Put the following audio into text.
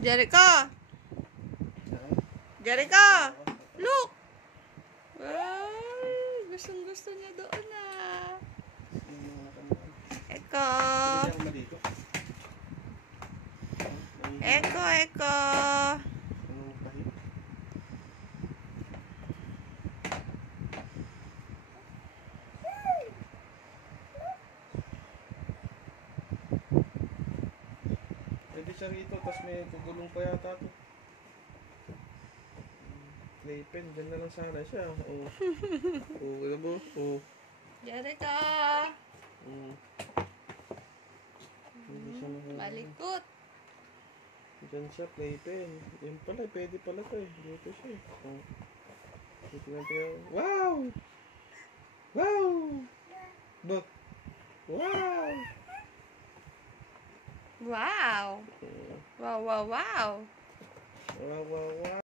Jericho! Jericho! Look! Ay, gustong-gusto niya doon ah. Eko! Eko, Eko! Pwede siya rito, tapos may gugulong pa yata ito. Playpen, dyan na lang sana siya. Oh. Oh, alam mo? Oh. Jericho! Malikot! Dyan siya, playpen. Yan pala, pwede pala ito eh. Dito siya eh. Oh. Dito natin. Wow! Wow! Look! Wow! Wow! Wow, wow, wow! Wow, wow, wow!